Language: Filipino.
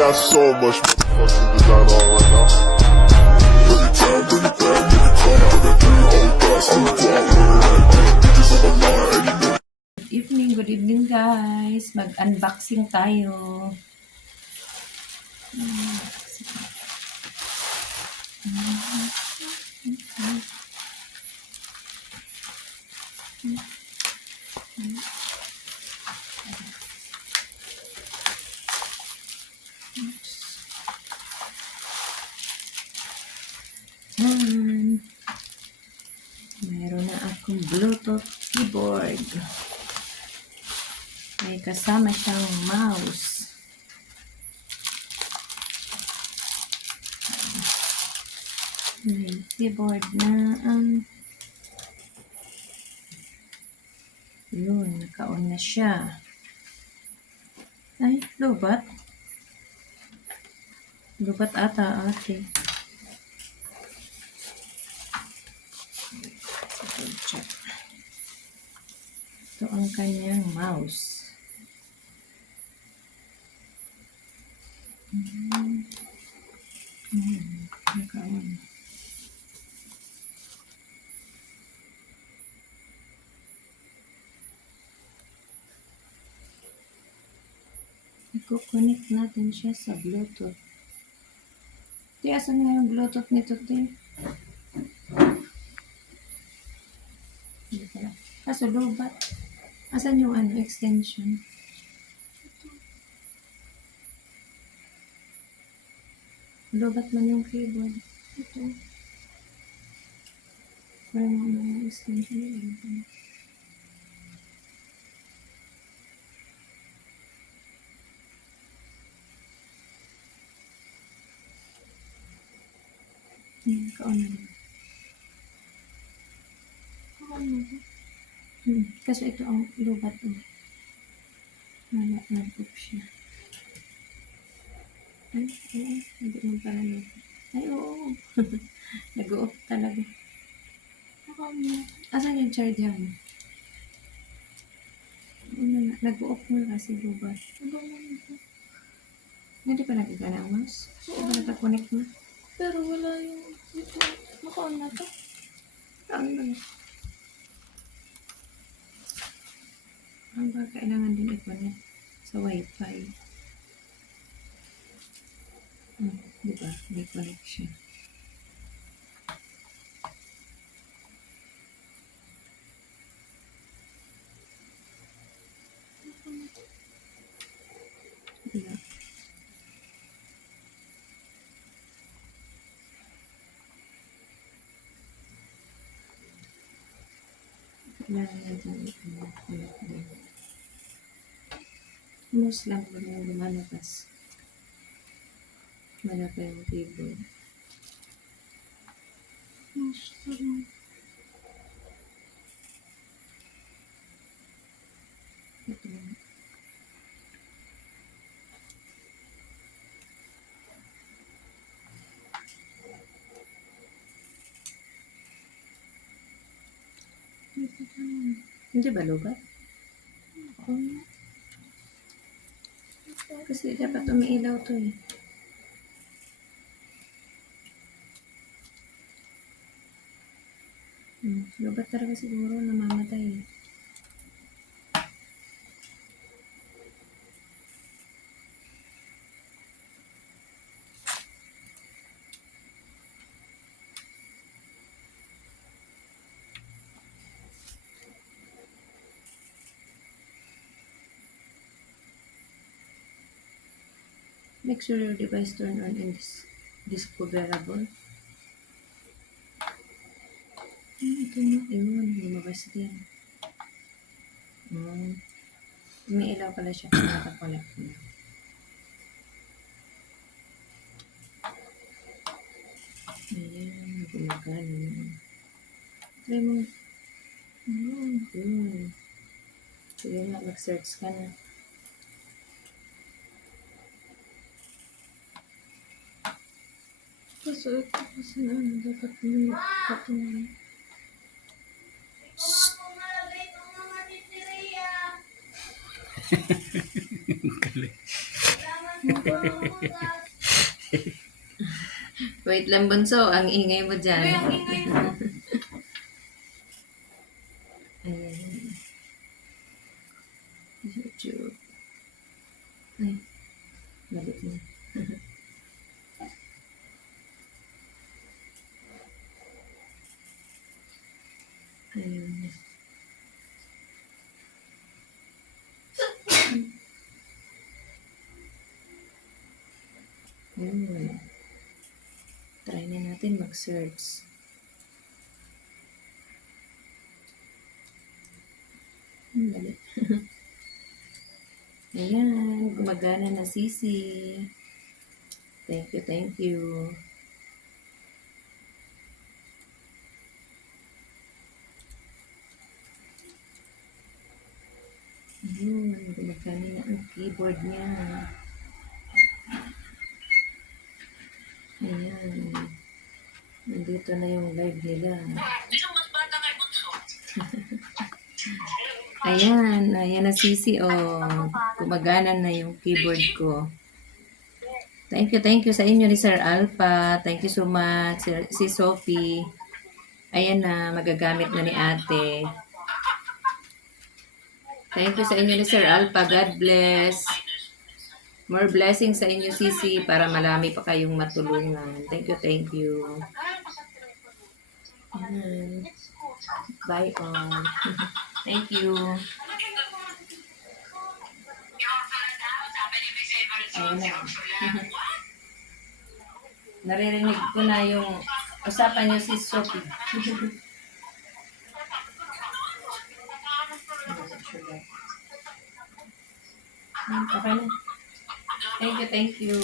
got so much fucking design on right now. Bring it down, bring it down, make it call. I got 3 whole thoughts, I'm a dog, bitches on my line, and you know. Good evening guys. Mag-unboxing tayo. Meron na akong Bluetooth keyboard. May kasama siyang mouse. May keyboard na yun, naka-on na siya. Ay, lubat. Lubat ata, ate. Check. Ito ang kanyang mouse. Naka-on. I-connect natin siya sa Bluetooth. Di, asan nga yung Bluetooth nito, di? Hindi pala. Kaso, lubat. Asan yung extension? Lubat man yung keyboard. Ito. Parang mga extension yun. Naka-on na yun. Kasi ito ang lubat mo. Nag-off siya. Ay, oo. Hindi mo pala nito. Ay, oo. Nag-off talaga. Asan yung charger mo? Nag-off mo kasi lubat. Hindi pa nagkagana ang mouse? Oo ba nagka-connect mo? Pero wala yung ito. Naka-on na to. Ang ba kailangan din i-connect sa Wi-Fi. Diba? May connection. Diba? Kailangan natin i-connect. Mouse lang po yung lumalabas. Wala pa yung keyboard. Ito lang. Hindi ba lubat? Kasi dapat umiilaw to eh. Lubat talaga siguro, namamatay eh. Make sure your device turn on and discoverable. Ito na. Yun, lumabas din. May ilaw pala siya kung naka-connect na. Ayan, gumagana. Try mo. Sige nga, mag-search ka na. Kasi ito kasi dapat yung patungan. Galing. Wait lang, bunso. Ang ingay mo dyan. Uy, ang ingay mo. Ayan. YouTube. Ay, mali na. Ayun. Ayun. Try na natin mag-search. Mali. Ayan, gumagana na Sisi. Thank you, thank you. Ayun, gumagana na ang keyboard niya. Ayan. Nandito na yung live nila. Ayan, ayan na Sisi. Oh, gumagana na yung keyboard ko. Thank you sa inyo ni Sir Alpha. Thank you so much, si Sophie. Ayan na, magagamit na ni ate. Thank you sa inyo ni Sir Alpha. God bless. More blessings sa inyo, Sisi, para marami pa kayong matulungan. Thank you. Ayan. Bye all. Thank you. Ayan na. Naririnig ko na yung usapan niyo si Sophie. Okay na. Thank you.